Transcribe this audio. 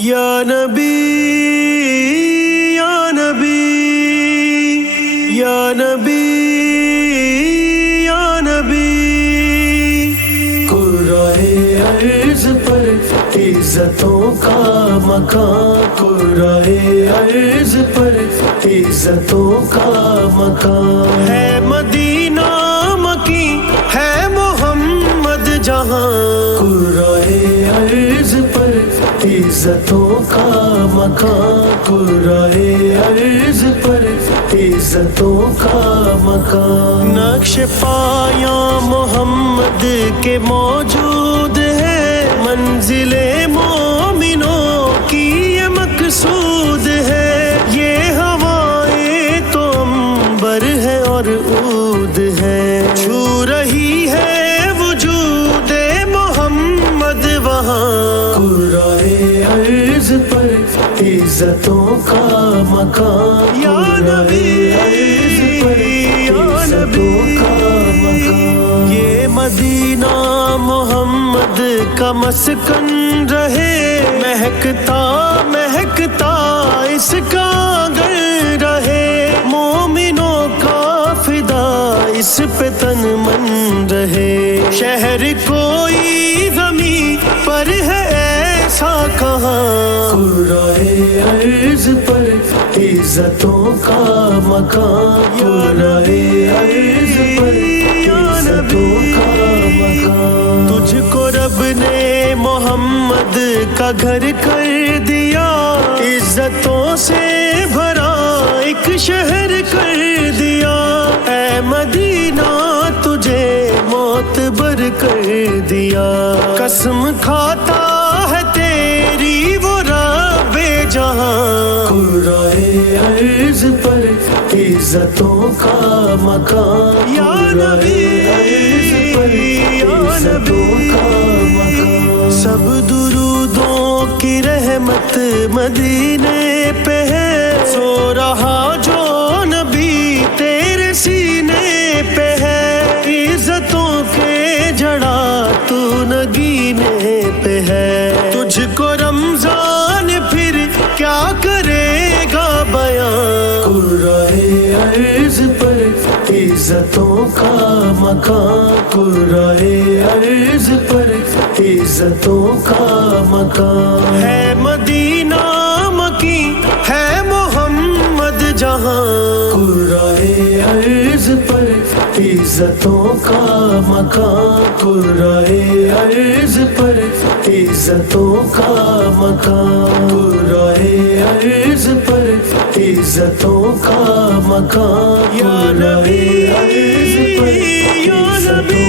یا نبی یا نبی یا نبی یا نبی، قرائے ارض پر عزتوں کا مکان، قرائے ارض پر عزتوں کا مکان ہے مدینہ مکی، ہے محمد جہاں، قرائے ارض پر عزتوں کا مکان، قرائے ارض پر عزتوں کا مکان، نقش پایاں محمد کے موجود ہے، منزل مومنوں کی یہ مقصود ہے، یہ ہوائیں تو عنبر ہے اور عود ہے، چھو رہی ہے وجود محمد وہاں، قرائے ارض پر عزتوں کا مکان، یا نبی یا نبی کا مکان، یہ مدینہ محمد کا مسکن رہے، مہکتا مہکتا اس کا گھر رہے، مومنوں کا فدا اس پہ تن من رہے، شہر کوئی زمین پر ہے ایسا کہاں، قرائے ارض پر عزتوں کا مکان، قرائے ارض پر عزتوں کا مکان، تجھ کو رب نے محمد کا گھر کر دیا، عزتوں سے بھرا ایک شہر کر دیا، اے مدینہ تجھے معتبر کر دیا، قسم کھاتا ہے تیری وہ رب جہاں، قرائے ارض پر عزتوں کا مکان، یا نبی یا نبی کا مکان، سب درودوں کی رحمت مدینے پہ ہے، سو رہا جو نبی تیرے سینے پہ ہے، عزتوں کے جڑا تو نگینے پہ ہے، تجھ کو رمضان پھر کیا کرے گا بیان، قرائے ارض پر عزتوں کا مکان، قرائے ارض پر عزتوں کا مکان ہے مدینہ مکی، ہے محمد جہاں، قرائے ارض پر عزتوں کا مکان، قرائے ارض پر عزتوں کا مکان، قرائے ارض پر عزتوں کا مکان، یا نبی یا نبی